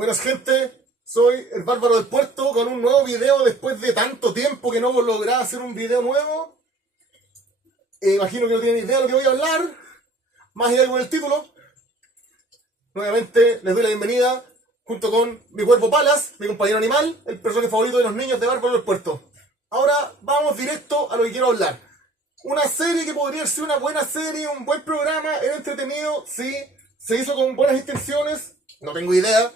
Buenas gente, soy el Bárbaro del Puerto con un nuevo video después de tanto tiempo que no hemos logrado hacer un video nuevo. Imagino que no tienen idea de lo que voy a hablar, más allá con el título. Nuevamente les doy la bienvenida junto con mi cuervo Palas, mi compañero animal, el personaje favorito de los niños de Bárbaro del Puerto. Ahora vamos directo a lo que quiero hablar. Una serie que podría ser una buena serie, un buen programa, era entretenido, sí, se hizo con buenas intenciones, no tengo idea.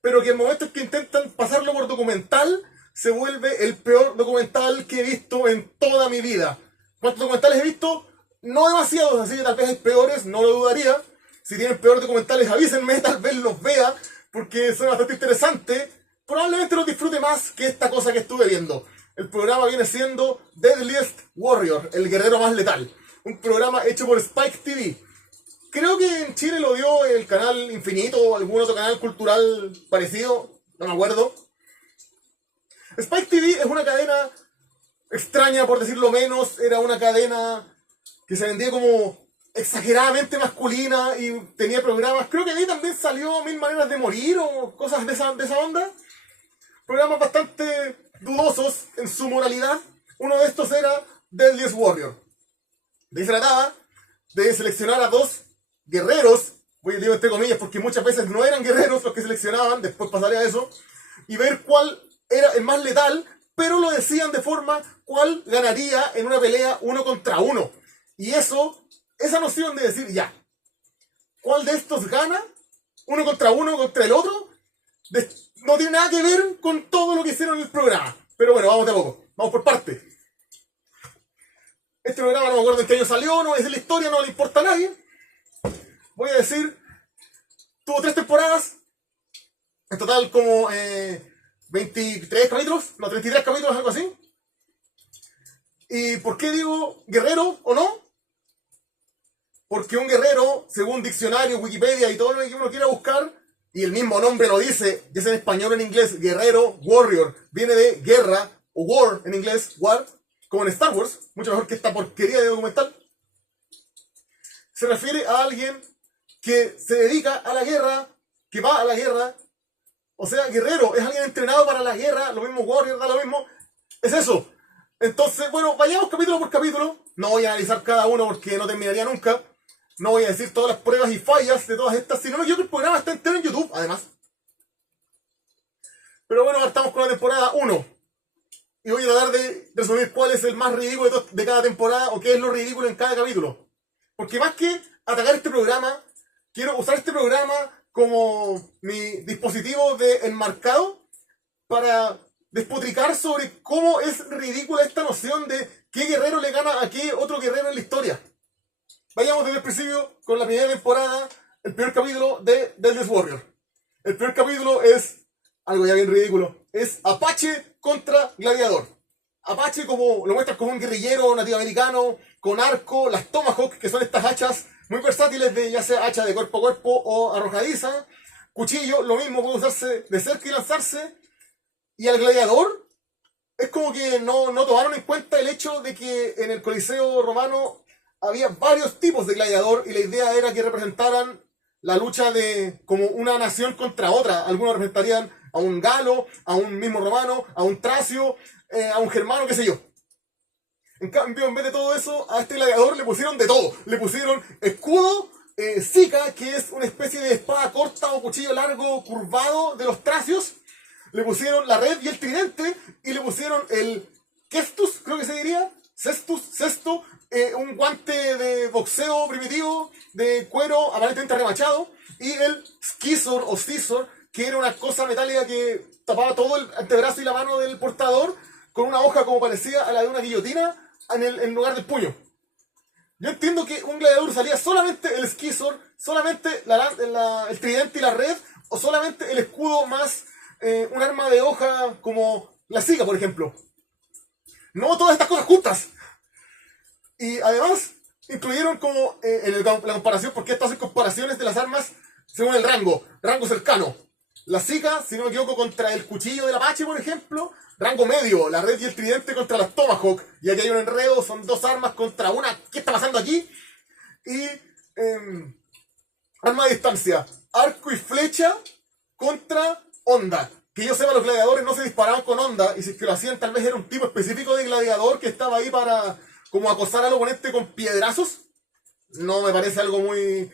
Pero que en momentos que intentan pasarlo por documental, se vuelve el peor documental que he visto en toda mi vida. ¿Cuántos documentales he visto? No demasiados, así que tal vez hay peores, no lo dudaría. Si tienen peores documentales, avísenme, tal vez los vea, porque son bastante interesantes. Probablemente los disfrute más que esta cosa que estuve viendo. El programa viene siendo Deadliest Warrior, el guerrero más letal. Un programa hecho por Spike TV. Creo que en Chile lo dio el canal Infinito o algún otro canal cultural parecido, no me acuerdo. Spike TV es una cadena extraña, por decirlo menos. Era una cadena que se vendía como exageradamente masculina y tenía programas. Creo que ahí también salió Mil Maneras de Morir o cosas de esa onda. Programas bastante dudosos en su moralidad. Uno de estos era Deadliest Warrior. De ahí se trataba de seleccionar a dos guerreros, voy a decir entre comillas porque muchas veces no eran guerreros los que seleccionaban, después pasaría a eso, y ver cuál era el más letal, pero lo decían de forma cuál ganaría en una pelea uno contra uno. Y eso, esa noción de decir ya, cuál de estos gana, uno contra el otro, no tiene nada que ver con todo lo que hicieron en el programa. Pero bueno, vamos de a poco, vamos por parte. Este programa no me acuerdo en qué año salió, no voy a decir la historia, no le importa a nadie. Voy a decir, tuvo 3 temporadas, en total como 23 capítulos, no, 33 capítulos, algo así. ¿Y por qué digo guerrero o no? Porque un guerrero, según diccionario, Wikipedia y todo lo que uno quiera buscar, y el mismo nombre lo dice, ya sea en español o en inglés, guerrero, warrior, viene de guerra, o war en inglés, war, como en Star Wars, mucho mejor que esta porquería de documental. Se refiere a alguien que se dedica a la guerra, que va a la guerra. O sea, guerrero es alguien entrenado para la guerra, lo mismo warrior, da lo mismo. Es eso. Entonces, bueno, vayamos capítulo por capítulo. No voy a analizar cada uno porque no terminaría nunca. No voy a decir todas las pruebas y fallas de todas estas, sino que el programa está entero en YouTube, además. Pero bueno, ahora estamos con la temporada 1. Y voy a tratar de resumir cuál es el más ridículo de cada temporada o qué es lo ridículo en cada capítulo. Porque más que atacar este programa, quiero usar este programa como mi dispositivo de enmarcado para despotricar sobre cómo es ridícula esta noción de qué guerrero le gana a qué otro guerrero en la historia. Vayamos desde el principio con la primera temporada, el primer capítulo de Deadliest Warrior. El primer capítulo es algo ya bien ridículo. Es Apache contra Gladiador. Apache como lo muestran como un guerrillero nativoamericano con arco, las Tomahawk, que son estas hachas muy versátiles de ya sea hacha de cuerpo a cuerpo o arrojadiza, cuchillo, lo mismo, puede usarse de cerca y lanzarse. Y al gladiador es como que no tomaron en cuenta el hecho de que en el Coliseo romano había varios tipos de gladiador y la idea era que representaran la lucha de como una nación contra otra. Algunos representarían a un galo, a un mismo romano, a un tracio, a un germano, qué sé yo. En cambio, en vez de todo eso, a este gladiador le pusieron de todo. Le pusieron escudo, sica, que es una especie de espada corta o cuchillo largo curvado de los tracios. Le pusieron la red y el tridente. Y le pusieron el cestus, creo que se diría. Cesto, un guante de boxeo primitivo de cuero aparentemente remachado. Y el scissor o scissor, que era una cosa metálica que tapaba todo el antebrazo y la mano del portador con una hoja como parecida a la de una guillotina en lugar del puño. Yo entiendo que un gladiador usaría solamente el scissor, solamente el tridente y la red, o solamente el escudo más un arma de hoja como la siga, por ejemplo. No todas estas cosas juntas. Y además incluyeron como la comparación, porque esto hace comparaciones de las armas según el rango cercano. La siga, si no me equivoco, contra el cuchillo del Apache, por ejemplo. Rango medio, la red y el tridente contra las Tomahawk. Y aquí hay un enredo, son dos armas contra una. ¿Qué está pasando aquí? Y arma a distancia, arco y flecha contra onda. Que yo sepa, los gladiadores no se disparaban con onda, y si es que lo hacían, tal vez era un tipo específico de gladiador que estaba ahí para como acosar al oponente con piedrazos. No me parece algo muy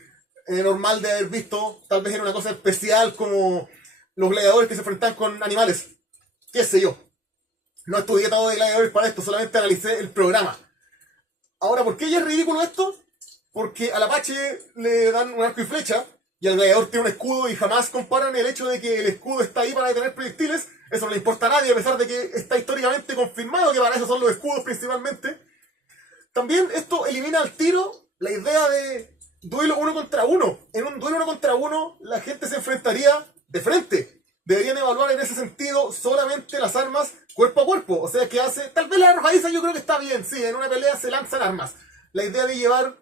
normal de haber visto. Tal vez era una cosa especial como los gladiadores que se enfrentaban con animales. Qué sé yo. No estudié todo de gladiadores para esto, solamente analicé el programa. Ahora, ¿por qué ya es ridículo esto? Porque al Apache le dan un arco y flecha y al gladiador tiene un escudo y jamás comparan el hecho de que el escudo está ahí para detener proyectiles. Eso no le importa a nadie, a pesar de que está históricamente confirmado que para eso son los escudos principalmente. También esto elimina al tiro la idea de duelo uno contra uno. En un duelo uno contra uno la gente se enfrentaría de frente. Deberían evaluar en ese sentido solamente las armas cuerpo a cuerpo. O sea, que hace... Tal vez la arrojadiza yo creo que está bien, sí, en una pelea se lanzan armas. La idea de llevar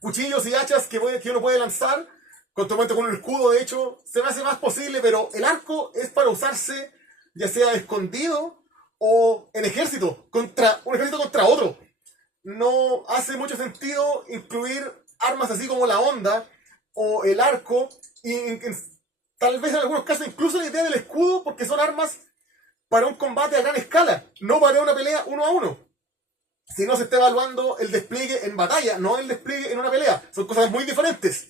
cuchillos y hachas que uno puede lanzar, con un escudo, de hecho, se me hace más posible, pero el arco es para usarse ya sea escondido o en ejército, un ejército contra otro. No hace mucho sentido incluir armas así como la onda o el arco, y tal vez en algunos casos incluso la idea del escudo, porque son armas para un combate a gran escala, no para una pelea uno a uno. Si no se está evaluando el despliegue en batalla, no el despliegue en una pelea. Son cosas muy diferentes.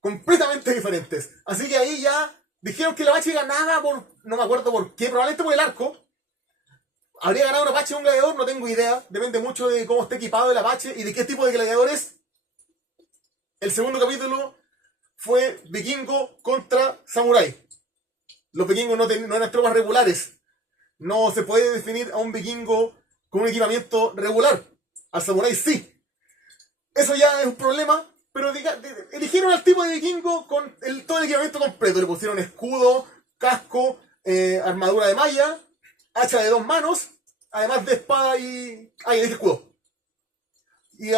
Completamente diferentes. Así que ahí ya dijeron que el Apache ganaba por... No me acuerdo por qué, probablemente por el arco. ¿Habría ganado un Apache o un gladiador? No tengo idea. Depende mucho de cómo esté equipado el Apache y de qué tipo de gladiador es. El segundo capítulo fue vikingo contra samurái. Los vikingos no eran tropas regulares. No se puede definir a un vikingo con un equipamiento regular. Al samurái sí. Eso ya es un problema, pero eligieron al tipo de vikingo con todo el equipamiento completo. Le pusieron escudo, casco, armadura de malla, hacha de 2 manos, además de espada y... Ah, y dije escudo. Y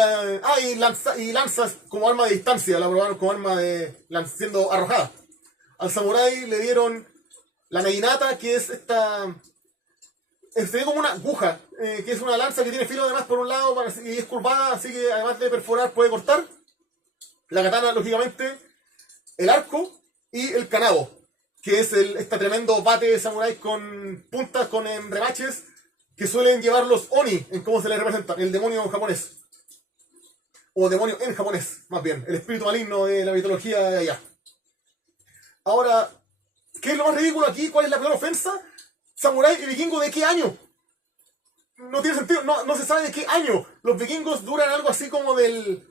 lanzas como arma de distancia, la probaron como arma de... siendo arrojada. Al samurái le dieron la naginata, que es esta... Se ve como una aguja, que es una lanza que tiene filo además por un lado y es curvada, así que además de perforar puede cortar. La katana, lógicamente, el arco y el kanabo, que es este tremendo bate de samurái con puntas, con remaches, que suelen llevar los oni en cómo se les representa, el demonio japonés. O demonio en japonés, más bien, el espíritu maligno de la mitología de allá. Ahora, ¿qué es lo más ridículo aquí? ¿Cuál es la peor ofensa? ¿Samurái y vikingo de qué año? No tiene sentido, no se sabe de qué año. Los vikingos duran algo así como del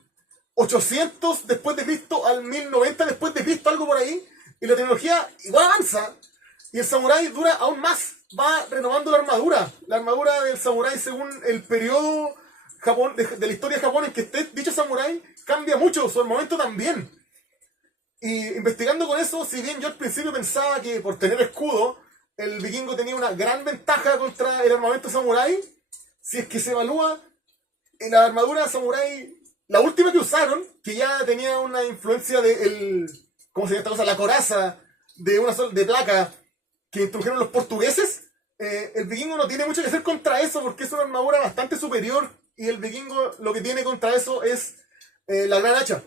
800 después de Cristo al 1090 después de Cristo, algo por ahí. Y la tecnología igual avanza. Y el samurái dura aún más. Va renovando la armadura. La armadura del samurái, según el periodo de la historia de Japón en que esté dicho samurái, cambia mucho. Su armamento también. Y investigando con eso, si bien yo al principio pensaba que por tener escudo el vikingo tenía una gran ventaja contra el armamento samurái, si es que se evalúa la armadura samurái, la última que usaron, que ya tenía una influencia de ¿cómo se llama esta cosa? La coraza de placa que introdujeron los portugueses. El vikingo no tiene mucho que hacer contra eso porque es una armadura bastante superior y el vikingo lo que tiene contra eso es la gran hacha.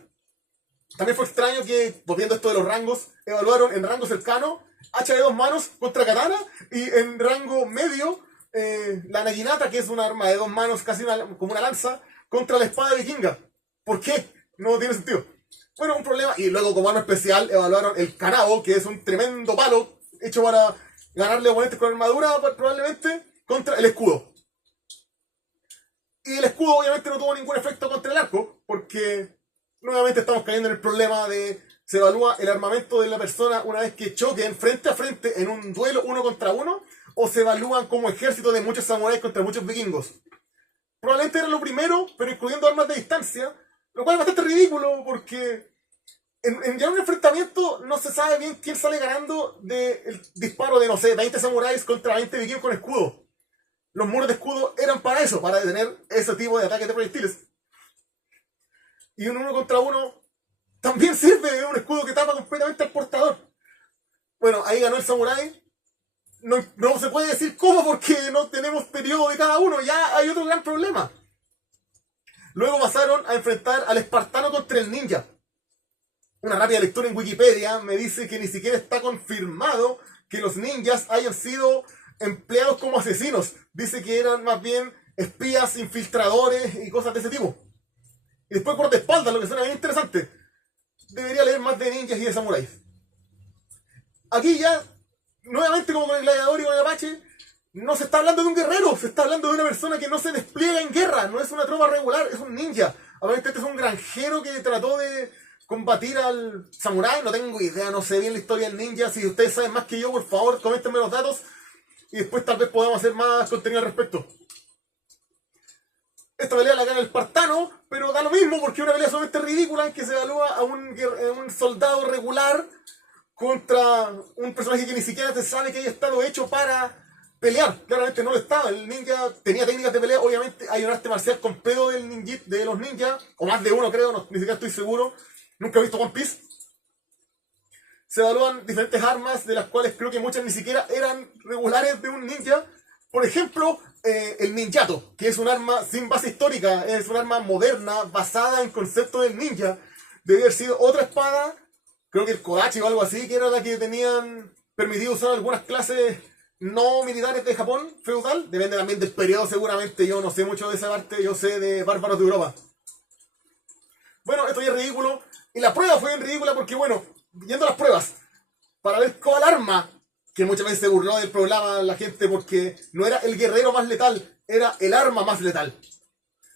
También fue extraño que, volviendo a esto de los rangos, evaluaron en rango cercano hacha de 2 manos contra katana, y en rango medio la naginata, que es un arma de 2 manos, casi como una lanza, contra la espada vikinga. ¿Por qué? No tiene sentido. Bueno, un problema. Y luego como arma especial evaluaron el kanabo, que es un tremendo palo hecho para ganarle oponentes con armadura, probablemente, contra el escudo. Y el escudo obviamente no tuvo ningún efecto contra el arco, porque nuevamente estamos cayendo en el problema de... Se evalúa el armamento de la persona una vez que choquen frente a frente en un duelo uno contra uno, o se evalúan como ejército de muchos samuráis contra muchos vikingos. Probablemente era lo primero, pero incluyendo armas de distancia, lo cual es bastante ridículo porque ya en un enfrentamiento no se sabe bien quién sale ganando del disparo de, no sé, 20 samuráis contra 20 vikingos con escudo. Los muros de escudo eran para eso, para detener ese tipo de ataques de proyectiles. Y un uno contra uno también sirve de un escudo que tapa completamente al portador. Bueno, ahí ganó el samurái. No se puede decir cómo porque no tenemos periodo de cada uno. Ya hay otro gran problema. Luego pasaron a enfrentar al espartano contra el ninja. una rápida lectura en Wikipedia me dice que ni siquiera está confirmado que los ninjas hayan sido empleados como asesinos. Dice que eran más bien espías, infiltradores y cosas de ese tipo. Y después por de espalda, lo que suena bien interesante, debería leer más de ninjas y de samuráis. Aquí ya, nuevamente como con el gladiador y con el apache, no se está hablando de un guerrero, se está hablando de una persona que no se despliega en guerra, no es una tropa regular, es un ninja. Aparentemente este es un granjero que trató de combatir al samurái, no tengo idea, no sé bien la historia del ninja. Si ustedes saben más que yo, por favor, coméntenme los datos y después tal vez podamos hacer más contenido al respecto. Esta pelea la gana el espartano, pero da lo mismo porque es una pelea sumamente ridícula en que se evalúa a un soldado regular contra un personaje que ni siquiera se sabe que haya estado hecho para pelear. Claramente no lo estaba. El ninja tenía técnicas de pelea. Obviamente hay un arte marcial completo de los ninjas, o más de uno creo, ni siquiera estoy seguro. Nunca he visto One Piece. Se evalúan diferentes armas, de las cuales creo que muchas ni siquiera eran regulares de un ninja. Por ejemplo, el ninjato, que es un arma sin base histórica, es un arma moderna, basada en conceptos del ninja. Debe haber sido otra espada, creo que el Kodachi o algo así, que era la que tenían permitido usar algunas clases no militares de Japón feudal. Depende también del periodo seguramente, yo no sé mucho de esa parte, yo sé de bárbaros de Europa. Bueno, esto ya es ridículo. Y la prueba fue bien ridícula porque, bueno, yendo a las pruebas, para ver cuál arma, que muchas veces se burló del programa la gente porque no era el guerrero más letal, era el arma más letal.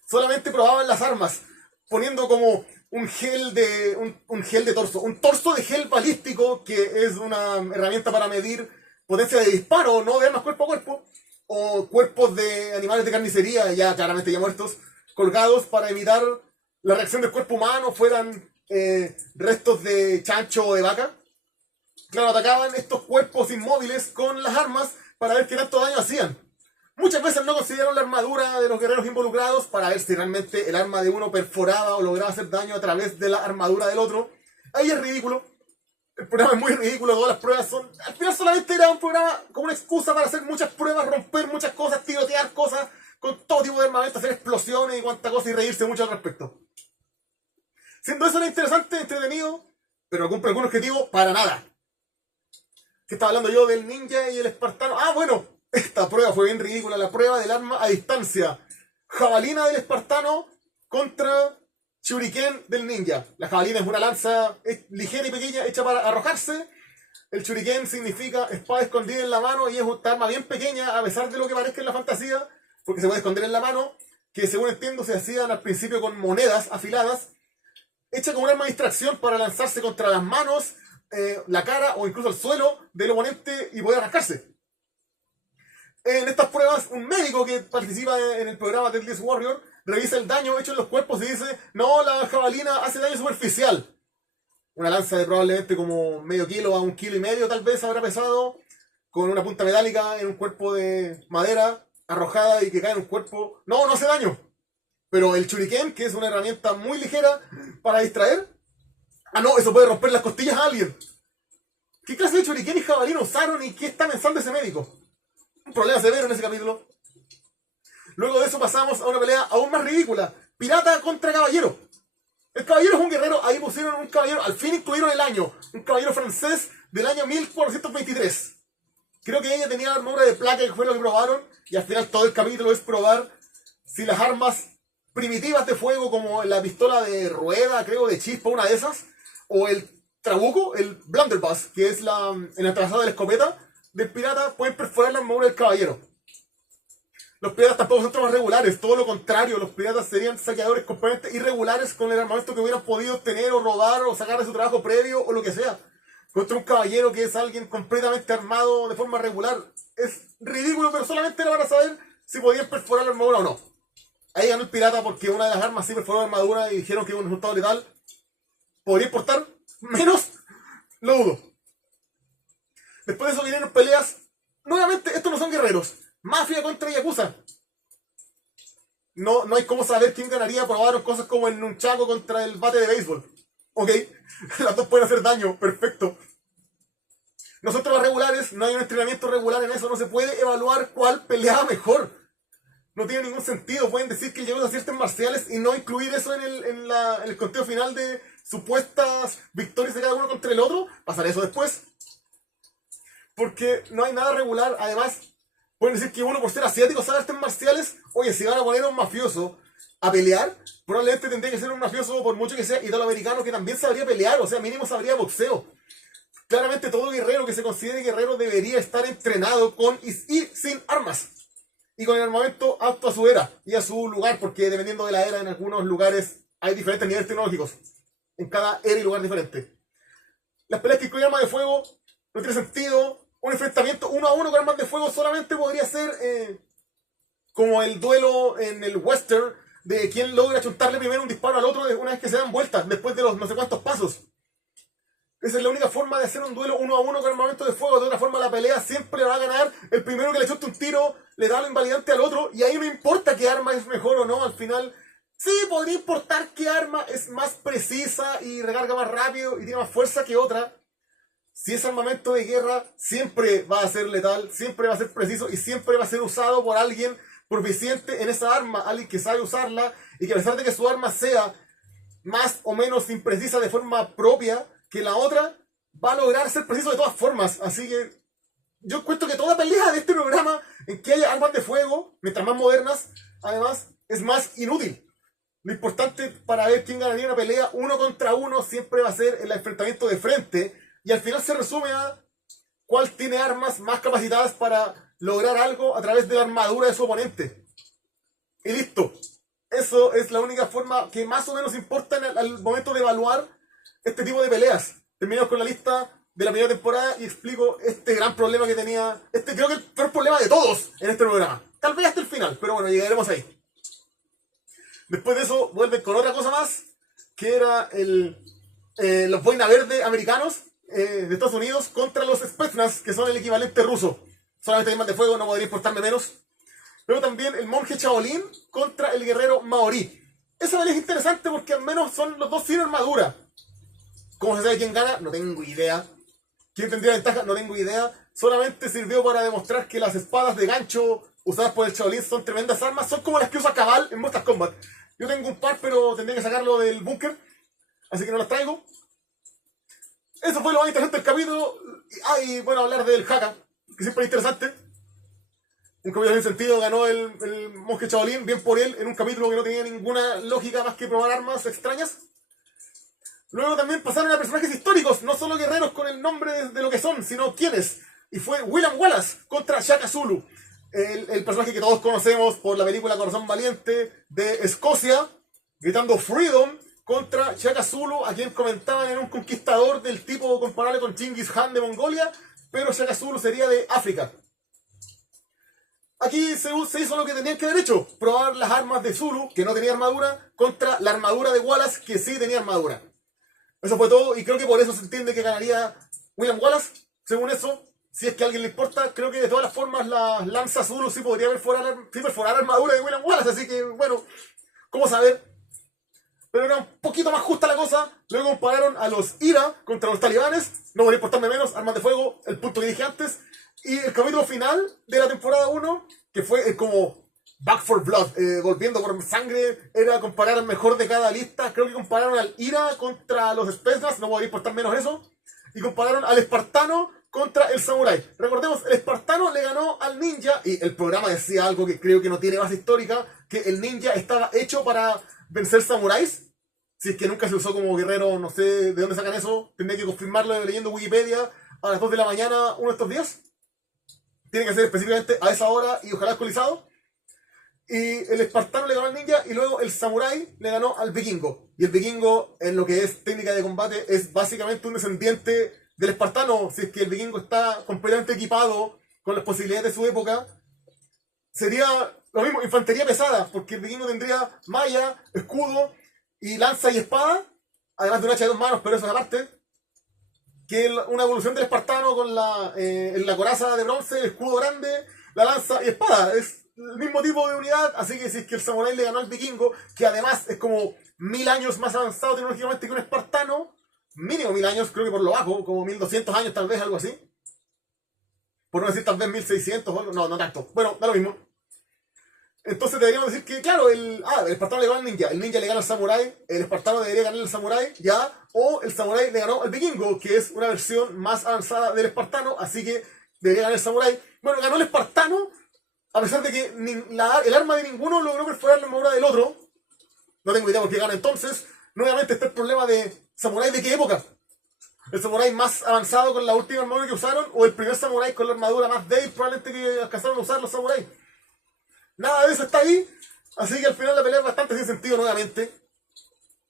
Solamente probaban las armas, poniendo como un gel de torso, un torso de gel balístico, que es una herramienta para medir potencia de disparo, no de armas cuerpo a cuerpo, o cuerpos de animales de carnicería, ya claramente ya muertos, colgados para evitar la reacción del cuerpo humano, fueran restos de chancho o de vaca. Claro, atacaban estos cuerpos inmóviles con las armas para ver qué tanto daño hacían. Muchas veces no consideraron la armadura de los guerreros involucrados para ver si realmente el arma de uno perforaba o lograba hacer daño a través de la armadura del otro. Ahí es ridículo. El programa es muy ridículo, todas las pruebas son... Al final solamente era un programa como una excusa para hacer muchas pruebas, romper muchas cosas, tirotear cosas con todo tipo de armamento, hacer explosiones y cuanta cosa y reírse mucho al respecto. Siendo eso era interesante, entretenido, pero no cumple algún objetivo para nada. ¿Qué estaba hablando yo del ninja y el espartano? Ah, bueno, esta prueba fue bien ridícula, la prueba del arma a distancia. Jabalina del espartano contra shuriken del ninja. La jabalina es una lanza ligera y pequeña hecha para arrojarse. El shuriken significa espada escondida en la mano y es un arma bien pequeña, a pesar de lo que parezca en la fantasía, porque se puede esconder en la mano, que según entiendo se hacían al principio con monedas afiladas, hecha como un arma de distracción para lanzarse contra las manos, la cara o incluso el suelo del oponente y poder arrancarse. En estas pruebas, un médico que participa en el programa Deadliest Warrior revisa el daño hecho en los cuerpos y dice: no, la jabalina hace daño superficial. Una lanza de probablemente como medio kilo a 1,5 kilos tal vez habrá pesado, con una punta metálica en un cuerpo de madera arrojada y que cae en un cuerpo. No, no hace daño. Pero el shuriken, que es una herramienta muy ligera para distraer, ah no, eso puede romper las costillas a alguien. ¿Qué clase de shuriken y jabalina usaron y qué está pensando ese médico? Un problema severo en ese capítulo. Luego de eso pasamos a una pelea aún más ridícula. Pirata contra caballero. El caballero es un guerrero, ahí pusieron un caballero, al fin incluyeron el año. Un caballero francés del año 1423. Creo que ella tenía la armadura de placa, que fue lo que probaron. Y al final todo el capítulo es probar si las armas primitivas de fuego, como la pistola de rueda, creo, de chispa, una de esas, o el trabuco, el blunderbuss, que es el antepasado de la escopeta del pirata, pueden perforar la armadura del caballero. Los piratas tampoco son tropas regulares, todo lo contrario, los piratas serían saqueadores completamente irregulares con el armamento que hubieran podido obtener o robar o sacar de su trabajo previo o lo que sea. Contra un caballero que es alguien completamente armado de forma regular. Es ridículo, pero solamente era para saber si podían perforar la armadura o no. Ahí ganó el pirata porque una de las armas sí perforó la armadura y dijeron que un resultado letal podría importar menos, lo dudo. Después de eso vinieron peleas. Nuevamente, estos no son guerreros. Mafia contra Yakuza. No hay cómo saber quién ganaría. Probaron cosas como el nunchaku contra el bate de béisbol. Ok, las dos pueden hacer daño, perfecto. Nosotros los regulares, no hay un entrenamiento regular en eso, no se puede evaluar cuál peleaba mejor. no tiene ningún sentido. Pueden decir que llegó a ciertas marciales y no incluir eso en el conteo final de supuestas victorias de cada uno contra el otro. Pasará eso después. Porque no hay nada regular. Además, pueden decir que uno por ser asiático sabe artes marciales. Oye, si van a poner a un mafioso a pelear, probablemente tendría que ser un mafioso, por mucho que sea italoamericano, que también sabría pelear. O sea, mínimo sabría boxeo. Claramente todo guerrero que se considere guerrero debería estar entrenado con y sin armas. Y con el armamento apto a su era y a su lugar, porque dependiendo de la era, en algunos lugares hay diferentes niveles tecnológicos. En cada era y lugar diferente. Las peleas que incluyen armas de fuego no tiene sentido. Un enfrentamiento 1 a 1 con armas de fuego solamente podría ser como el duelo en el western de quien logra chuntarle primero un disparo al otro una vez que se dan vueltas, después de los no sé cuántos pasos. Esa es la única forma de hacer un duelo 1 a 1 con armamento de fuego. De otra forma la pelea siempre va a ganar el primero que le chute un tiro, le da lo invalidante al otro, y ahí no importa qué arma es mejor o no. Al final sí podría importar qué arma es más precisa y recarga más rápido y tiene más fuerza que otra. Si es armamento de guerra, siempre va a ser letal, siempre va a ser preciso y siempre va a ser usado por alguien proficiente en esa arma, alguien que sabe usarla y que a pesar de que su arma sea más o menos imprecisa de forma propia que la otra, va a lograr ser preciso de todas formas. Así que yo encuentro que toda pelea de este programa en que haya armas de fuego, mientras más modernas, además, es más inútil. Lo importante para ver quién ganaría una pelea 1 contra 1 siempre va a ser el enfrentamiento de frente, y al final se resume a cuál tiene armas más capacitadas para lograr algo a través de la armadura de su oponente. Y listo. Eso es la única forma que más o menos importa al momento de evaluar este tipo de peleas. Terminamos con la lista de la primera temporada y explico este gran problema que tenía. Creo que el peor problema de todos en este programa. Tal vez hasta el final, pero bueno, llegaremos ahí. Después de eso vuelven con otra cosa más, que era los boina verde americanos de Estados Unidos contra los Spetsnaz, que son el equivalente ruso. Solamente hay armas de fuego, no podría importarme menos. Pero también el monje Shaolin contra el guerrero Maorí. Esa pelea es interesante porque al menos son los dos sin armadura. ¿Cómo se sabe quién gana? No tengo idea. ¿Quién tendría ventaja? No tengo idea. Solamente sirvió para demostrar que las espadas de gancho usadas por el Shaolin son tremendas armas. Son como las que usa Cabal en Mortal Kombat. Yo tengo un par, pero tendría que sacarlo del búnker, así que no las traigo. Eso fue lo más interesante del capítulo. Y bueno, hablar del Haka, que siempre es interesante. Un capítulo sin sentido, ganó el monje Shaolin, bien por él, en un capítulo que no tenía ninguna lógica más que probar armas extrañas. Luego también pasaron a personajes históricos, no solo guerreros con el nombre de lo que son, sino quiénes. Y fue William Wallace contra Shaka Zulu. El personaje que todos conocemos por la película Corazón Valiente de Escocia, gritando Freedom contra Shaka Zulu, a quien comentaban en un conquistador del tipo comparable con Genghis Khan de Mongolia, pero Shaka Zulu sería de África. Aquí se hizo lo que tenían que haber hecho, probar las armas de Zulu, que no tenía armadura, contra la armadura de Wallace, que sí tenía armadura. Eso fue todo, y creo que por eso se entiende que ganaría William Wallace, según eso. Si es que a alguien le importa, creo que de todas las formas las lanzas Zulu sí podría perforar la armadura de William Wallace, así que bueno, ¿cómo saber? Pero era un poquito más justa la cosa. Luego compararon a los IRA contra los talibanes, no podría importarme menos, armas de fuego, el punto que dije antes. Y el capítulo final de la temporada 1, que fue como Back for Blood, volviendo por sangre, era comparar al mejor de cada lista. Creo que compararon al IRA contra los Spetsnaz, no podría importar menos eso. Y compararon al espartano contra el samurái. Recordemos, el espartano le ganó al ninja, y el programa decía algo que creo que no tiene base histórica, que el ninja estaba hecho para vencer samuráis. Si es que nunca se usó como guerrero, no sé de dónde sacan eso, tendré que confirmarlo leyendo Wikipedia a las 2 de la mañana uno de estos días. Tiene que ser específicamente a esa hora y ojalá alcoholizado. Y el espartano le ganó al ninja y luego el samurái le ganó al vikingo. Y el vikingo, en lo que es técnica de combate, es básicamente un descendiente del espartano. Si es que el vikingo está completamente equipado con las posibilidades de su época, sería lo mismo, infantería pesada, porque el vikingo tendría malla, escudo y lanza y espada, además de un hacha de 2 manos, pero eso es aparte. Que una evolución del espartano con la coraza de bronce, el escudo grande, la lanza y espada. Es el mismo tipo de unidad, así que si es que el samurái le ganó al vikingo, que además es como 1000 años más avanzado tecnológicamente que un espartano, mínimo 1000 años, creo que por lo bajo, como 1200 años tal vez, algo así. Por no decir tal vez 1600 o algo, no tanto. Bueno, da lo mismo. Entonces deberíamos decir que, claro, el espartano le ganó al ninja, el ninja le gana al samurái, el espartano debería ganar al samurái, ya, o el samurái le ganó al vikingo, que es una versión más avanzada del espartano, así que debería ganar el samurái. Bueno, ganó el espartano, a pesar de que el arma de ninguno logró perforar la armadura del otro. No tengo idea por qué gana entonces. Nuevamente está el problema de samurái de qué época. El samurái más avanzado con la última armadura que usaron, o el primer samurái con la armadura más débil probablemente que alcanzaron a usar los samuráis. Nada de eso está ahí, así que al final la pelea es bastante sin sentido nuevamente.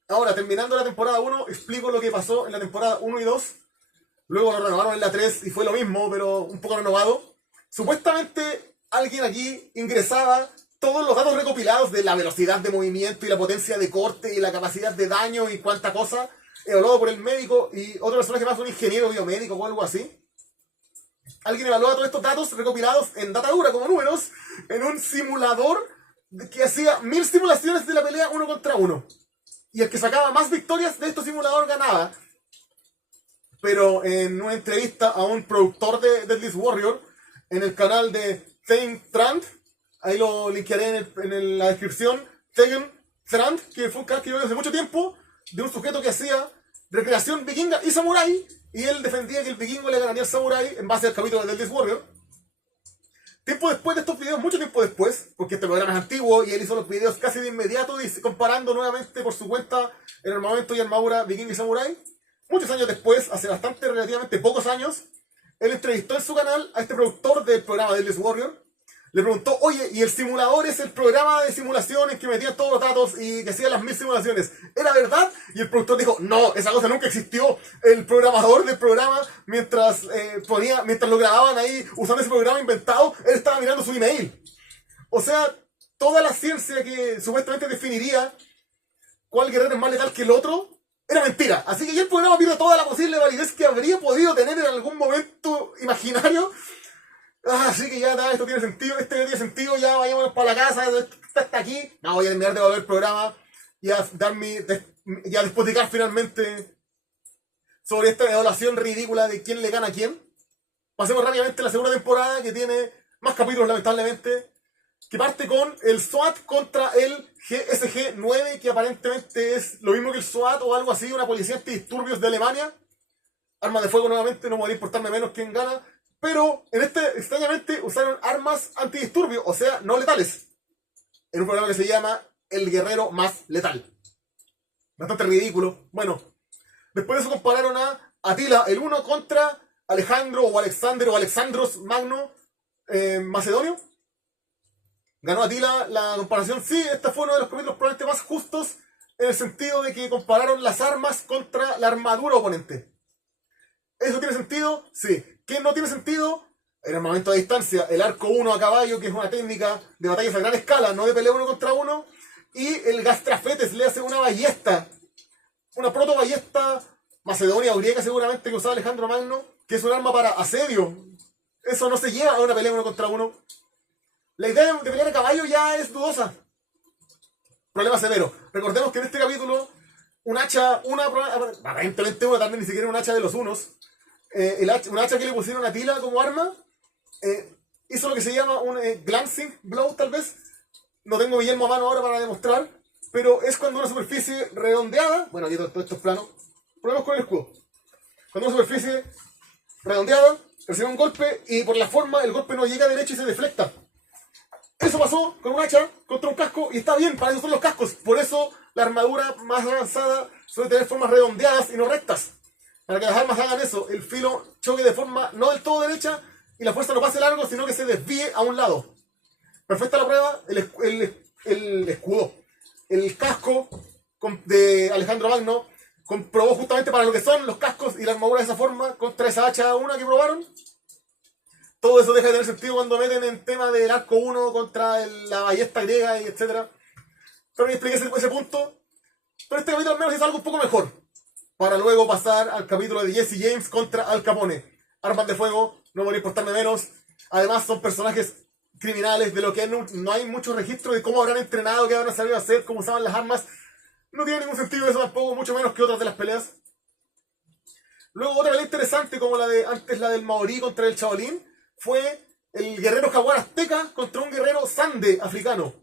Ahora, terminando la temporada 1, explico lo que pasó en la temporada 1 y 2. Luego lo renovaron en la 3 y fue lo mismo, pero un poco renovado. Supuestamente alguien aquí ingresaba todos los datos recopilados de la velocidad de movimiento y la potencia de corte y la capacidad de daño y cuánta cosa, evaluado por el médico y otro personaje más, un ingeniero biomédico o algo así. Alguien evaluaba todos estos datos recopilados en data dura como números en un simulador que hacía 1000 simulaciones de la pelea 1 contra 1. Y el que sacaba más victorias de este simulador ganaba. Pero en una entrevista a un productor de Deadliest Warrior en el canal de Thane Trant, ahí lo linkearé en la descripción, Thane Trant, que fue un canal que yo vi hace mucho tiempo, de un sujeto que hacía recreación vikinga y samurái, y él defendía que el vikingo le ganaría al samurái en base al capítulo de Deadliest Warrior. Tiempo después de estos videos, mucho tiempo después, porque este programa es antiguo y él hizo los videos casi de inmediato comparando nuevamente por su cuenta el armamento y armadura vikingo y samurái. Muchos años después, hace bastante, relativamente pocos años, él entrevistó en su canal a este productor del programa Deadliest Warrior. Le preguntó, oye, ¿y el simulador es el programa de simulaciones que metía todos los datos y que hacía las 1000 simulaciones? ¿Era verdad? Y el productor dijo, no, esa cosa nunca existió. El programador del programa, mientras lo grababan ahí usando ese programa inventado, él estaba mirando su email. O sea, toda la ciencia que supuestamente definiría cuál guerrero es más letal que el otro, era mentira. Así que ya el programa pierde toda la posible validez que habría podido tener en algún momento imaginario. Así que ya esto tiene sentido, tiene sentido, ya vayámonos para la casa, hasta aquí. No, voy a terminar de volver el programa y a despotricar finalmente sobre esta evaluación ridícula de quién le gana a quién. Pasemos rápidamente a la segunda temporada, que tiene más capítulos lamentablemente, que parte con el SWAT contra el GSG-9, que aparentemente es lo mismo que el SWAT o algo así, una policía antidisturbios de Alemania. Armas de fuego nuevamente, no podría importarme menos quién gana. Pero en extrañamente usaron armas antidisturbios, o sea, no letales, en un programa que se llama El Guerrero Más Letal. Bastante ridículo. Bueno, después de eso compararon a Atila el 1 contra Alejandro o Alexander o Alexandros Magno Macedonio. Ganó Atila la comparación. Sí, este fue uno de los capítulos probablemente más justos en el sentido de que compararon las armas contra la armadura oponente. ¿Eso tiene sentido? Sí. ¿Qué no tiene sentido? El armamento a distancia, el arco 1 a caballo, que es una técnica de batallas a gran escala, no de pelea 1 contra 1, y el gastrafetes le hace una ballesta, una proto-ballesta macedonia o griega seguramente que usaba Alejandro Magno, que es un arma para asedio. Eso no se lleva a una pelea 1 contra 1. La idea de pelear a caballo ya es dudosa. Problema severo. Recordemos que en este capítulo un hacha, aparentemente una también ni siquiera un hacha de los unos, un hacha que le pusieron a Atila como arma, hizo lo que se llama un glancing blow, tal vez. No tengo Guillermo a mano ahora para demostrar, pero es cuando una superficie redondeada, bueno, aquí todo esto es plano, problemas con el escudo. Cuando una superficie redondeada recibe un golpe y por la forma el golpe no llega derecho y se deflecta. Eso pasó con un hacha contra un casco y está bien, para eso son los cascos. Por eso la armadura más avanzada suele tener formas redondeadas y no rectas. Para que las armas hagan eso, el filo choque de forma no del todo derecha y la fuerza no pase largo, sino que se desvíe a un lado. Perfecta la prueba, el escudo, el casco de Alejandro Magno comprobó justamente para lo que son los cascos y la armadura de esa forma contra esa hacha 1 que probaron. Todo eso deja de tener sentido cuando meten en tema del arco 1 contra la ballesta griega y etc. Pero me expliqué ese punto. Pero este capítulo al menos es algo un poco mejor. Para luego pasar al capítulo de Jesse James contra Al Capone. Armas de fuego, no podría importarme menos. Además son personajes criminales de lo que no hay mucho registro de cómo habrán entrenado, qué habrán sabido hacer, cómo usaban las armas. No tiene ningún sentido eso tampoco, mucho menos que otras de las peleas. Luego otra pelea interesante como la del Maorí contra el Shaolin fue el guerrero jaguar azteca contra un guerrero sande africano.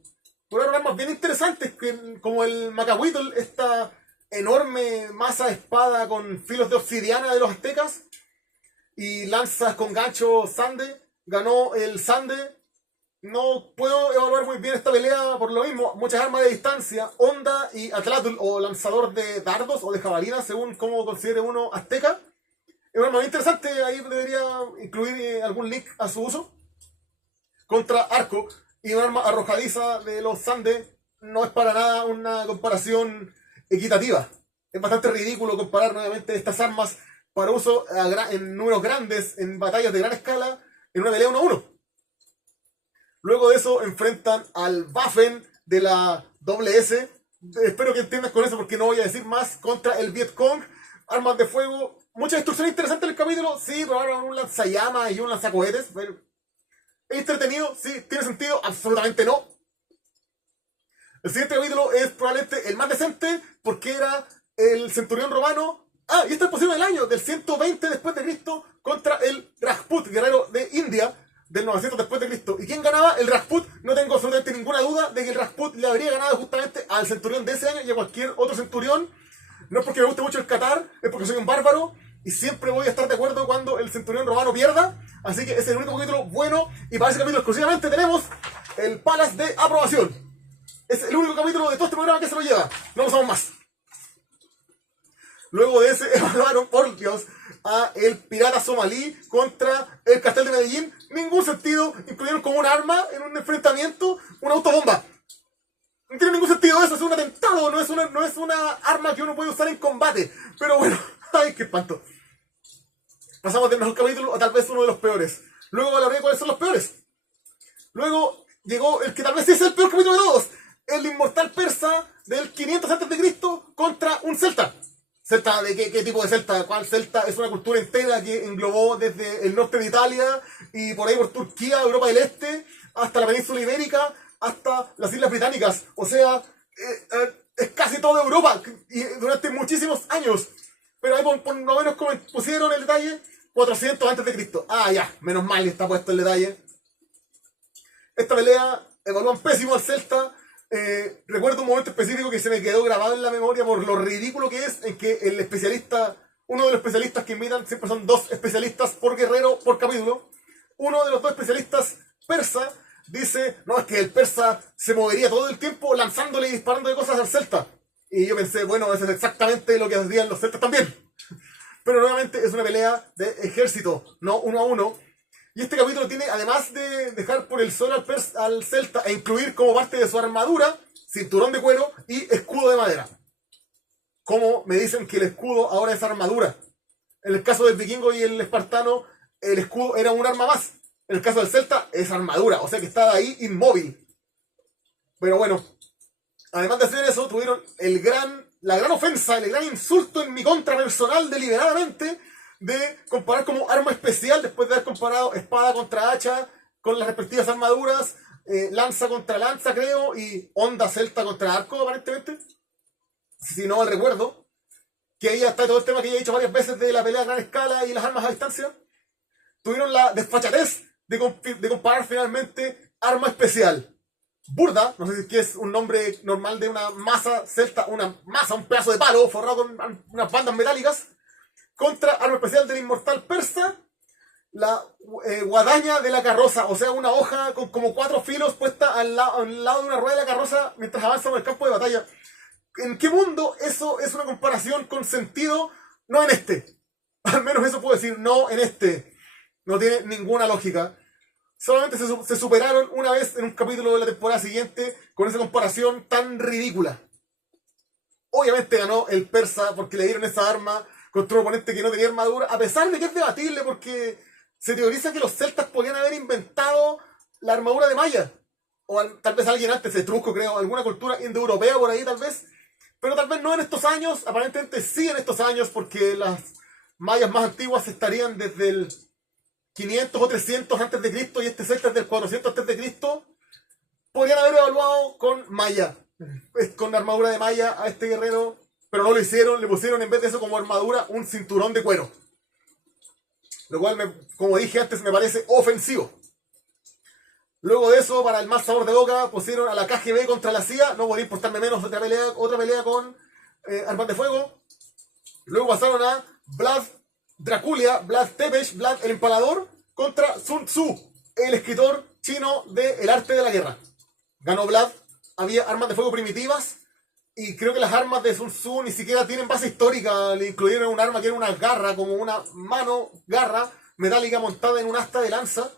lograron armas bien interesantes, como el Macahuitl, esta enorme masa de espada con filos de obsidiana de los aztecas, y lanzas con gancho Sande. Ganó el Sande. No puedo evaluar muy bien esta pelea por lo mismo. Muchas armas de distancia, Onda y Atlatl, o lanzador de dardos o de jabalinas, según como considere uno azteca. Es un arma muy interesante, ahí debería incluir algún link a su uso. Contra arco, y un arma arrojadiza de los Sande no es para nada una comparación equitativa. Es bastante ridículo comparar nuevamente estas armas para uso en números grandes, en batallas de gran escala, en una pelea 1-1. Luego de eso enfrentan al Waffen de la WS. Espero que entiendas con eso porque no voy a decir más. Contra el Vietcong. Armas de fuego. Mucha destrucción interesante en el capítulo. Sí, probaron un lanzallamas y un lanzacohetes. Pero ¿es entretenido? Sí. ¿Tiene sentido? Absolutamente no. El siguiente capítulo es probablemente el más decente porque era el centurión romano. Ah, y esta es posible del año, del 120 después de Cristo, contra el Rajput, guerrero de India, del 900 después de Cristo. ¿Y quién ganaba? El Rajput. No tengo absolutamente ninguna duda de que el Rajput le habría ganado justamente al centurión de ese año y a cualquier otro centurión. No es porque me guste mucho el Qatar, es porque soy un bárbaro y siempre voy a estar de acuerdo cuando el centurión romano pierda. Así que ese es el único capítulo bueno, y para ese capítulo exclusivamente tenemos el Palace de aprobación. Es el único capítulo de todo este programa que se lo lleva. No usamos más. Luego de ese evaluaron, por Dios, a el pirata somalí contra el cartel de Medellín. Ningún sentido. Incluyeron como un arma en un enfrentamiento una autobomba. No tiene ningún sentido eso. Es un atentado. No es una arma que uno puede usar en combate. Pero bueno, ay, qué espanto. Pasamos del mejor capítulo a tal vez uno de los peores. Luego valoré cuáles son los peores. Luego llegó el que tal vez sí es el peor capítulo de todos. El inmortal persa del 500 a.C. contra un celta. ¿Celta de qué tipo de celta? ¿Cuál celta? Es una cultura entera que englobó desde el norte de Italia y por ahí por Turquía, Europa del Este, hasta la península ibérica, hasta las Islas Británicas. O sea, es casi toda Europa y durante muchísimos años. Pero ahí por lo menos como pusieron el detalle, 400 a.C. Ah, ya, menos mal está puesto el detalle. Esta pelea evalúan pésimo al celta. Recuerdo un momento específico que se me quedó grabado en la memoria por lo ridículo que es, en que el especialista, uno de los especialistas que invitan, siempre son 2 especialistas por guerrero por capítulo. Uno de los 2 especialistas persa dice, no, es que el persa se movería todo el tiempo lanzándole y disparando de cosas al celta. Y yo pensé, bueno, eso es exactamente lo que hacían los celtas también. Pero nuevamente es una pelea de ejército, no 1-1. Y este capítulo tiene, además de dejar por el suelo al celta e incluir como parte de su armadura, cinturón de cuero y escudo de madera. Como me dicen que el escudo ahora es armadura. En el caso del vikingo y el espartano, el escudo era un arma más. En el caso del celta, es armadura, o sea que estaba ahí inmóvil. Pero bueno, además de hacer eso, tuvieron la gran ofensa, el gran insulto en mi contra personal deliberadamente, de comparar como arma especial, después de haber comparado espada contra hacha, con las respectivas armaduras, lanza contra lanza, creo, y onda celta contra arco, aparentemente. Si no mal recuerdo. Que ahí está todo el tema que ya he dicho varias veces de la pelea a gran escala y las armas a distancia. Tuvieron la desfachatez de comparar finalmente arma especial. Burda, no sé si es un nombre normal de una masa celta, un pedazo de palo forrado con unas bandas metálicas, contra arma especial del inmortal persa, la guadaña de la carroza, o sea, una hoja con como 4 filos puesta al lado de una rueda de la carroza mientras avanza por el campo de batalla. ¿En qué mundo eso es una comparación con sentido? No en este. Al menos eso puedo decir, no en este. No tiene ninguna lógica. Solamente se superaron una vez en un capítulo de la temporada siguiente con esa comparación tan ridícula. Obviamente ganó el persa porque le dieron esa arma contra un oponente que no tenía armadura, a pesar de que es debatible porque se teoriza que los celtas podían haber inventado la armadura de malla. O tal vez alguien antes, Etrusco creo, alguna cultura indoeuropea por ahí tal vez. Pero tal vez no en estos años, aparentemente sí en estos años, porque las mayas más antiguas estarían desde el 500 o 300 antes de Cristo y este celta es del 400 antes de Cristo. Podrían haber evaluado con malla, con armadura de malla a este guerrero, pero no lo hicieron, le pusieron en vez de eso como armadura un cinturón de cuero. Lo cual, como dije antes, me parece ofensivo. Luego de eso, para el más sabor de boca, pusieron a la KGB contra la CIA. No podía importarme menos otra pelea con armas de fuego. Luego pasaron a Vlad Draculia, Vlad Tepes, Vlad el Empalador, contra Sun Tzu, el escritor chino de El arte de la guerra. Ganó Vlad. Había armas de fuego primitivas. Y creo que las armas de Sun Tzu ni siquiera tienen base histórica. Le incluyeron un arma que era una garra, como una mano garra metálica montada en un asta de lanza.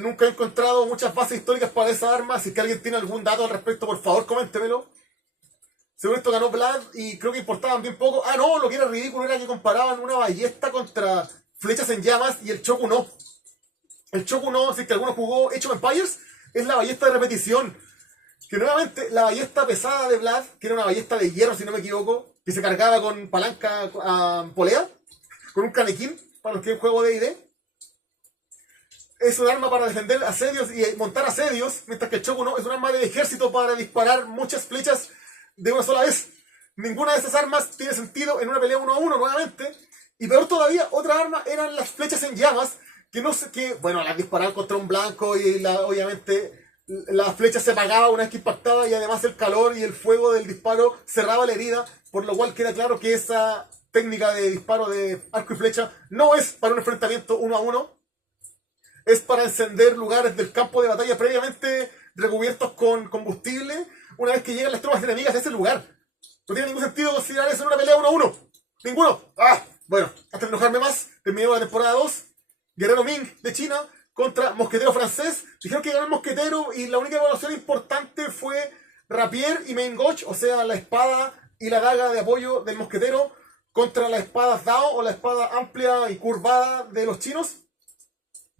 Nunca he encontrado muchas bases históricas para esa arma. Si es que alguien tiene algún dato al respecto, por favor, coméntemelo. Según esto ganó Vlad y creo que importaban bien poco. Ah, no, lo que era ridículo era que comparaban una ballesta contra flechas en llamas y el Choku no. El Choku no, si es que alguno jugó Age of Empires, es la ballesta de repetición. Que nuevamente la ballesta pesada de Vlad, que era una ballesta de hierro si no me equivoco, que se cargaba con palanca a polea, con un canequín, para los que hay juego de D&D. Es un arma para defender asedios y montar asedios, mientras que el Choku no es un arma de ejército para disparar muchas flechas de una sola vez. Ninguna de esas armas tiene sentido en una pelea 1 a 1 nuevamente. Y peor todavía, otra arma eran las flechas en llamas, que no sé qué, bueno, las disparaban contra un blanco y obviamente la flecha se apagaba una vez que impactaba y además el calor y el fuego del disparo cerraba la herida, por lo cual queda claro que esa técnica de disparo de arco y flecha no es para un enfrentamiento 1 a 1, es para encender lugares del campo de batalla previamente recubiertos con combustible una vez que llegan las tropas enemigas a ese lugar. No tiene ningún sentido considerar eso en una pelea 1 a 1. Ninguno. Bueno, hasta de enojarme más, terminó la temporada 2. Guerrero Ming de China contra Mosquetero francés. Dijeron que ganó el Mosquetero y la única evaluación importante fue Rapier y Main Gauche, o sea, la espada y la daga de apoyo del Mosquetero contra la espada Dao o la espada amplia y curvada de los chinos.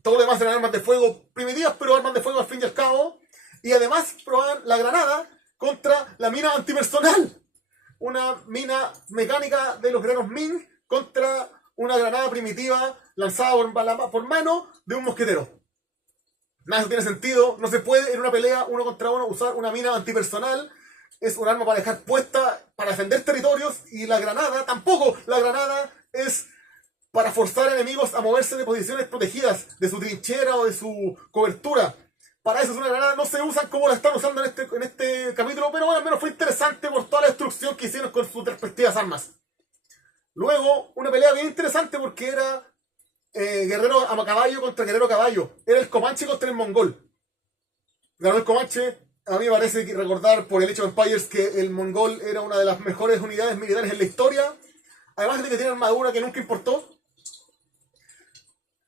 Todo lo demás eran armas de fuego primitivas, pero armas de fuego al fin y al cabo. Y además probaban la granada contra la mina antipersonal. Una mina mecánica de los guerreros Ming contra una granada primitiva lanzada por mano de un mosquetero. Nada, eso tiene sentido. No se puede en una pelea 1 contra 1 usar una mina antipersonal. Es un arma para dejar puesta, para defender territorios. Y la granada tampoco. La granada es para forzar enemigos a moverse de posiciones protegidas, de su trinchera o de su cobertura. Para eso es una granada, no se usan como la están usando en este capítulo, pero bueno, al menos fue interesante por toda la destrucción que hicieron con sus respectivas armas. Luego, una pelea bien interesante porque era guerrero a caballo contra guerrero a caballo. Era el Comanche contra el Mongol. Ganó el Comanche. A mí me parece recordar por el Age of Empires que el Mongol era una de las mejores unidades militares en la historia. Además de que tiene armadura que nunca importó.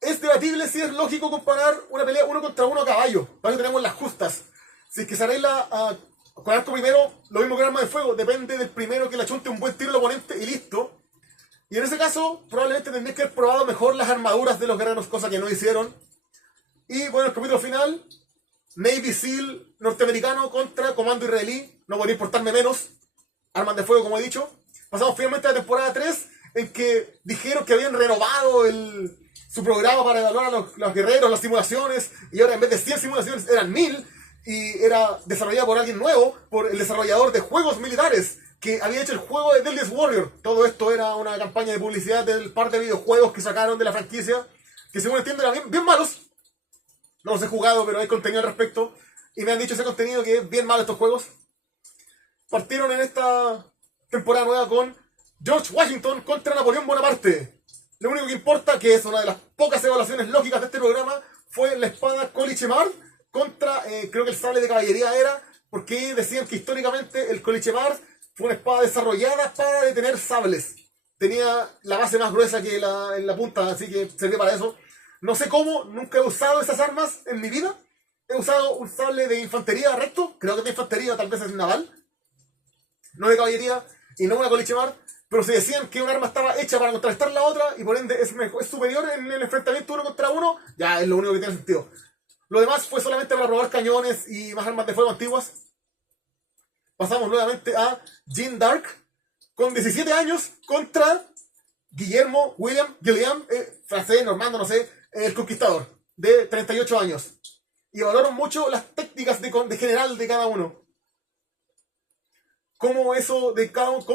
Es debatible si es lógico comparar una pelea 1 contra 1 a caballo. Para eso tenemos las justas. Si es que se arregla con arco primero, lo mismo que arma de fuego. Depende del primero que le achunte un buen tiro al oponente y listo. Y en ese caso, probablemente tendrías que haber probado mejor las armaduras de los guerreros, cosa que no hicieron. Y bueno, el capítulo final, Navy SEAL norteamericano contra comando israelí. No podría importarme menos. Armas de fuego, como he dicho. Pasamos finalmente a la temporada 3, en que dijeron que habían renovado su programa para evaluar a los guerreros, las simulaciones, y ahora en vez de 100 simulaciones eran 1000, y era desarrollada por alguien nuevo, por el desarrollador de juegos militares, que había hecho el juego de Deadliest Warrior. Todo esto era una campaña de publicidad del par de videojuegos que sacaron de la franquicia, que según entiendo eran bien malos. No los he jugado, pero hay contenido al respecto, y me han dicho ese contenido que es bien malo estos juegos. Partieron en esta temporada nueva con George Washington contra Napoleón Bonaparte. Lo único que importa, que es una de las pocas evaluaciones lógicas de este programa, fue la espada Colichemar contra, creo que el sable de caballería era, porque decían que históricamente el Colichemar fue una espada desarrollada para detener sables. Tenía la base más gruesa que en la punta, así que servía para eso. No sé cómo, nunca he usado esas armas en mi vida. He usado un sable de infantería recto, creo que es de infantería, tal vez es naval. No de caballería, y no una Colichemar. Pero se decían que un arma estaba hecha para contrarrestar la otra y por ende es superior en el enfrentamiento 1 contra 1, ya es lo único que tiene sentido. Lo demás fue solamente para probar cañones y más armas de fuego antiguas. Pasamos nuevamente a Jean d'Arc, con 17 años, contra Guillaume, francés, normando, no sé, el conquistador, de 38 años. Y valoraron mucho las técnicas de general de cada uno. Cómo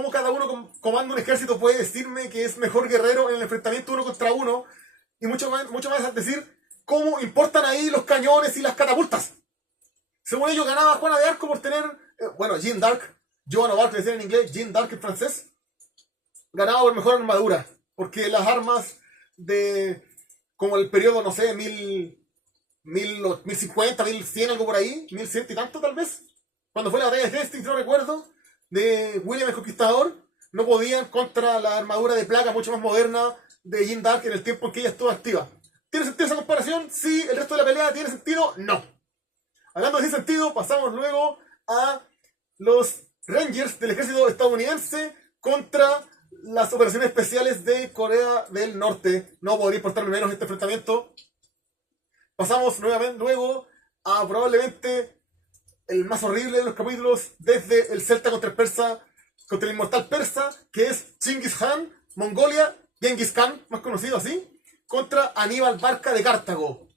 cada uno comanda un ejército puede decirme que es mejor guerrero en el enfrentamiento 1 contra 1, y mucho más decir cómo importan ahí los cañones y las catapultas. Según ellos ganaba Juana de Arco por tener, Jeanne d'Arc, Joan of Arc le decían en inglés, Jeanne d'Arc en francés, ganaba por mejor armadura, porque las armas de, como el periodo, no sé, 1050, 1100, algo por ahí, 1100 y tanto tal vez, cuando fue la batalla de Hastings, no recuerdo, de William el Conquistador, no podían contra la armadura de placa mucho más moderna de Jeanne d'Arc en el tiempo en que ella estuvo activa. ¿Tiene sentido esa comparación? Sí. ¿El resto de la pelea tiene sentido? No. Hablando de ese sentido, pasamos luego a los Rangers del ejército estadounidense contra las operaciones especiales de Corea del Norte. No podría importarme menos este enfrentamiento. Pasamos nuevamente luego a probablemente el más horrible de los capítulos, desde el celta contra el persa, contra el inmortal persa, que es Genghis Khan, Mongolia, Genghis Khan, más conocido así, contra Aníbal Barca de Cartago.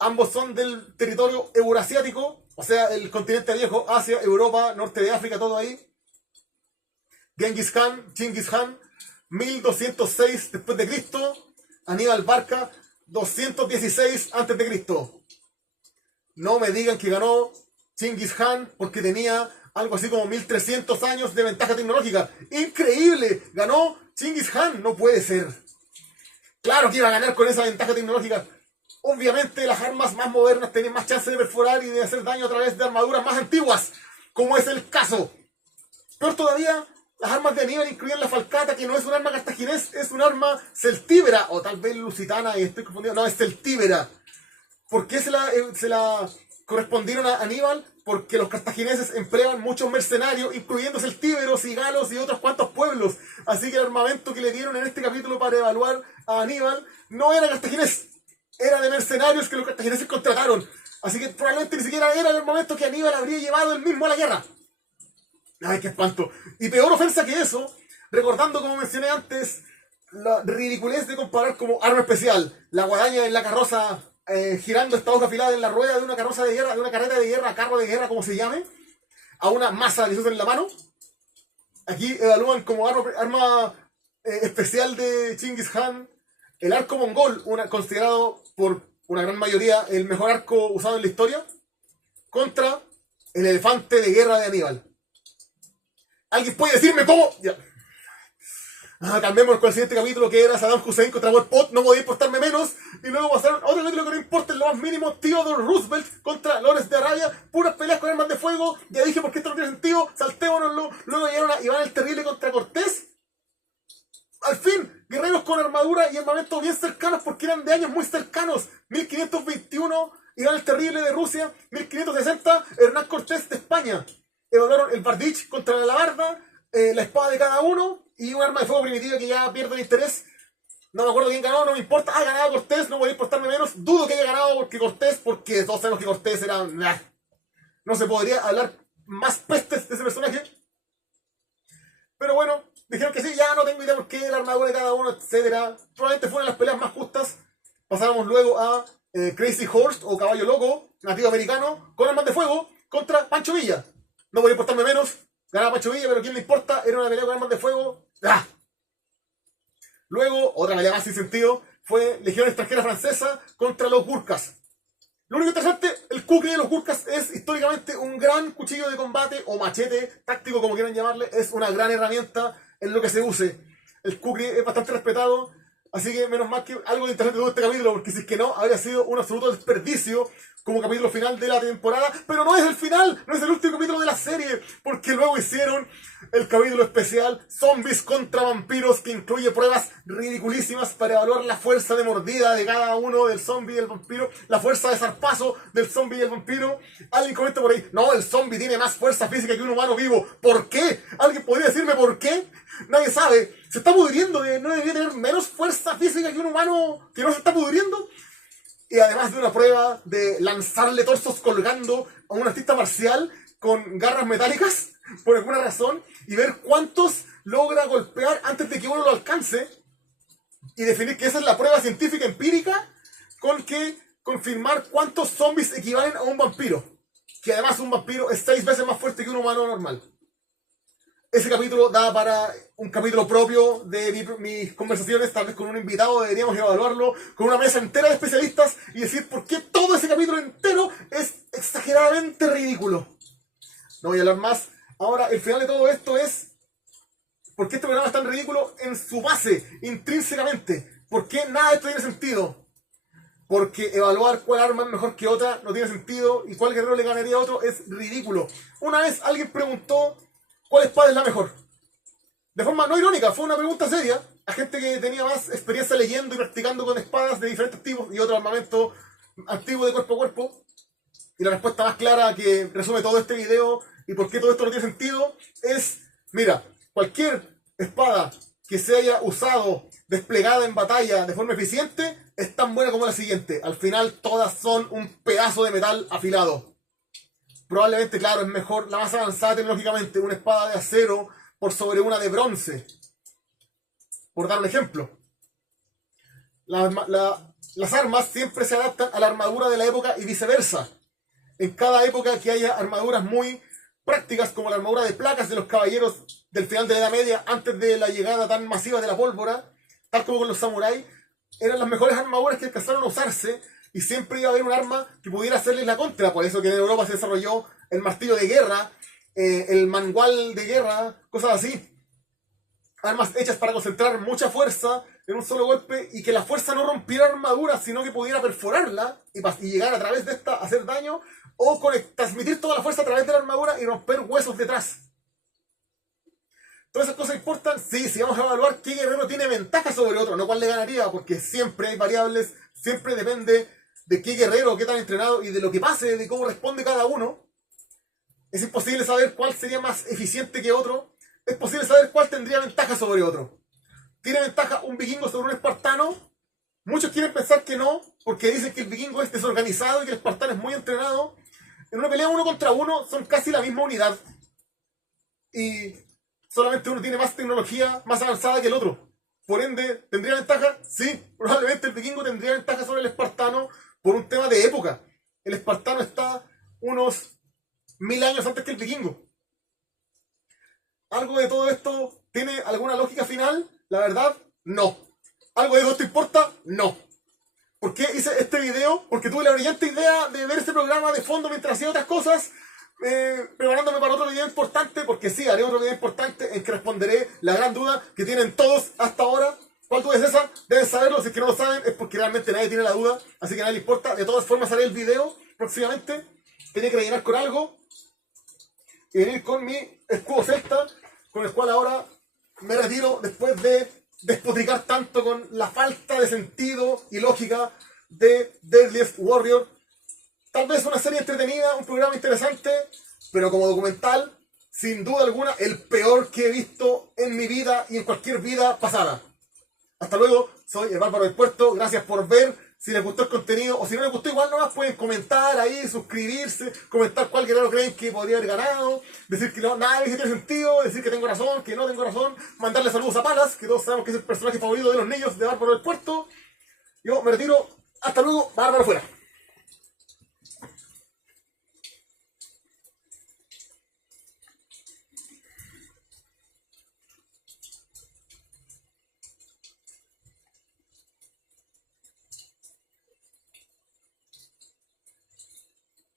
Ambos son del territorio eurasiático, o sea, el continente viejo, Asia, Europa, norte de África, todo ahí. Genghis Khan, 1206 después de Cristo, Aníbal Barca, 216 antes de Cristo. No me digan que ganó Genghis Khan porque tenía algo así como 1300 años de ventaja tecnológica. ¡Increíble! Ganó Genghis Khan, no puede ser. Claro que iba a ganar con esa ventaja tecnológica. Obviamente las armas más modernas tienen más chance de perforar y de hacer daño a través de armaduras más antiguas, como es el caso. Peor todavía, las armas de Aníbal incluían la falcata, que no es un arma cartaginés, es un arma celtíbera, o tal vez lusitana, y estoy confundido, no, es celtíbera. ¿Por qué se la correspondieron a Aníbal? Porque los cartagineses empleaban muchos mercenarios, incluyendo celtíberos y galos y otros cuantos pueblos. Así que el armamento que le dieron en este capítulo para evaluar a Aníbal no era cartaginés, era de mercenarios que los cartagineses contrataron. Así que probablemente ni siquiera era el armamento que Aníbal habría llevado él mismo a la guerra. ¡Ay, qué espanto! Y peor ofensa que eso, recordando, como mencioné antes, la ridiculez de comparar como arma especial la guadaña en la carroza, girando esta hoja afilada en la rueda de una carroza de guerra, de una carreta de guerra, carro de guerra, como se llame, a una masa que se usa en la mano. Aquí evalúan como arma especial de Genghis Khan el arco mongol, considerado por una gran mayoría el mejor arco usado en la historia, contra el elefante de guerra de Aníbal. ¿Alguien puede decirme cómo? Ya. Cambiemos con el siguiente capítulo, que era Saddam Hussein contra Pol Pot, no podía importarme menos. Y luego pasaron a otro capítulo que no importa en lo más mínimo, Theodore Roosevelt contra Lawrence de Arabia, puras peleas con armas de fuego. Ya dije por qué esto no tiene sentido, saltémonoslo. Luego llegaron a Iván el Terrible contra Cortés. Al fin, guerreros con armadura y armamento bien cercanos, porque eran de años muy cercanos. 1521, Iván el Terrible de Rusia. 1560, Hernán Cortés de España. Evaluaron el Bardich contra la alabarda, la espada de cada uno y un arma de fuego primitiva que ya pierde el interés. No me acuerdo quién ganó, no me importa. Ganado Cortés, no voy a importarme menos. Dudo que haya ganado porque todos sabemos que Cortés era... No se podría hablar más pestes de ese personaje. Pero bueno, dijeron que sí, ya no tengo idea por qué la armadura de cada uno, etcétera. Probablemente fueron las peleas más justas. Pasamos luego a Crazy Horse o Caballo Loco, nativo americano, con armas de fuego, contra Pancho Villa. No voy a importarme menos. Ganaba Pancho Villa, pero ¿quién le importa? Era una pelea con armas de fuego. ¡Ah! Luego, otra pelea más sin sentido, fue Legión Extranjera Francesa contra los Gurkhas. Lo único interesante, el kukri de los Gurkhas es históricamente un gran cuchillo de combate o machete táctico, como quieran llamarle. Es una gran herramienta en lo que se use. El kukri es bastante respetado, así que menos mal que algo de interesante tuvo este capítulo, porque si es que no, habría sido un absoluto desperdicio como capítulo final de la temporada. Pero no es el final, no es el último capítulo de la serie, porque luego hicieron el capítulo especial Zombies contra Vampiros, que incluye pruebas ridiculísimas para evaluar la fuerza de mordida de cada uno del zombie y el vampiro, la fuerza de zarpazo del zombie y el vampiro. Alguien comenta por ahí, no, el zombie tiene más fuerza física que un humano vivo. ¿Por qué? ¿Alguien podría decirme por qué? Nadie sabe. Se está pudriendo, ¿no debería tener menos fuerza física que un humano que no se está pudriendo? Y además de una prueba de lanzarle torsos colgando a un artista marcial con garras metálicas, por alguna razón, y ver cuántos logra golpear antes de que uno lo alcance, y definir que esa es la prueba científica empírica con que confirmar cuántos zombies equivalen a un vampiro. Que además un vampiro es 6 veces más fuerte que un humano normal. ese capítulo da para un capítulo propio de mis conversaciones, tal vez con un invitado, deberíamos evaluarlo con una mesa entera de especialistas y decir por qué todo ese capítulo entero es exageradamente ridículo. No voy a hablar más. Ahora, el final de todo esto es por qué este programa es tan ridículo en su base, intrínsecamente. ¿Por qué nada de esto tiene sentido? Porque evaluar cuál arma es mejor que otra no tiene sentido y cuál guerrero le ganaría a otro es ridículo. Una vez alguien preguntó ¿cuál espada es la mejor? De forma no irónica, fue una pregunta seria a gente que tenía más experiencia leyendo y practicando con espadas de diferentes tipos y otro armamento antiguo de cuerpo a cuerpo. Y la respuesta más clara que resume todo este video y por qué todo esto no tiene sentido es, mira, cualquier espada que se haya usado, desplegada en batalla de forma eficiente, es tan buena como la siguiente. Al final todas son un pedazo de metal afilado. Probablemente, claro, es mejor, la más avanzada tecnológicamente, una espada de acero por sobre una de bronce. Por dar un ejemplo. Las armas siempre se adaptan a la armadura de la época y viceversa. En cada época que haya armaduras muy prácticas, como la armadura de placas de los caballeros del final de la Edad Media, antes de la llegada tan masiva de la pólvora, tal como con los samuráis, eran las mejores armaduras que alcanzaron a usarse. Y siempre iba a haber un arma que pudiera hacerles la contra. Por eso que en Europa se desarrolló el martillo de guerra, el mangual de guerra, cosas así. Armas hechas para concentrar mucha fuerza en un solo golpe y que la fuerza no rompiera la armadura, sino que pudiera perforarla y llegar a través de esta a hacer daño o transmitir toda la fuerza a través de la armadura y romper huesos detrás. Todas esas cosas importan, sí, si vamos a evaluar qué guerrero tiene ventaja sobre otro, no cuál le ganaría, porque siempre hay variables, siempre depende de qué guerrero, qué tan entrenado y de lo que pase, de cómo responde cada uno. Es imposible saber cuál sería más eficiente que otro. Es posible saber cuál tendría ventaja sobre otro. ¿Tiene ventaja un vikingo sobre un espartano? Muchos quieren pensar que no, porque dicen que el vikingo es desorganizado y que el espartano es muy entrenado. En una pelea 1 contra 1 son casi la misma unidad. Y solamente uno tiene más tecnología más avanzada que el otro. Por ende, ¿tendría ventaja? Sí, probablemente el vikingo tendría ventaja sobre el espartano por un tema de época. El espartano está unos 1000 años antes que el vikingo. ¿Algo de todo esto tiene alguna lógica final? La verdad, no. ¿Algo de todo esto importa? No. ¿Por qué hice este video? Porque tuve la brillante idea de ver este programa de fondo mientras hacía otras cosas, preparándome para otro video importante, porque sí, haré otro video importante en que responderé la gran duda que tienen todos hasta ahora. ¿Cuál duda es esa? Deben saberlo, si es que no lo saben es porque realmente nadie tiene la duda, así que a nadie le importa. De todas formas haré el video próximamente. Tenía que rellenar con algo y venir con mi escudo celta, con el cual ahora me retiro después de despotricar tanto con la falta de sentido y lógica de Deadliest Warrior. Tal vez una serie entretenida, un programa interesante, pero como documental, sin duda alguna, el peor que he visto en mi vida y en cualquier vida pasada. Hasta luego, soy el Bárbaro del Puerto, gracias por ver. Si les gustó el contenido, o si no les gustó, igual nomás pueden comentar ahí, suscribirse, comentar cuál guerrero creen que podría haber ganado, decir que no, nada que tiene sentido, decir que tengo razón, que no tengo razón, mandarle saludos a Palas, que todos sabemos que es el personaje favorito de los niños de Bárbaro del Puerto. Yo me retiro, hasta luego, Bárbaro fuera.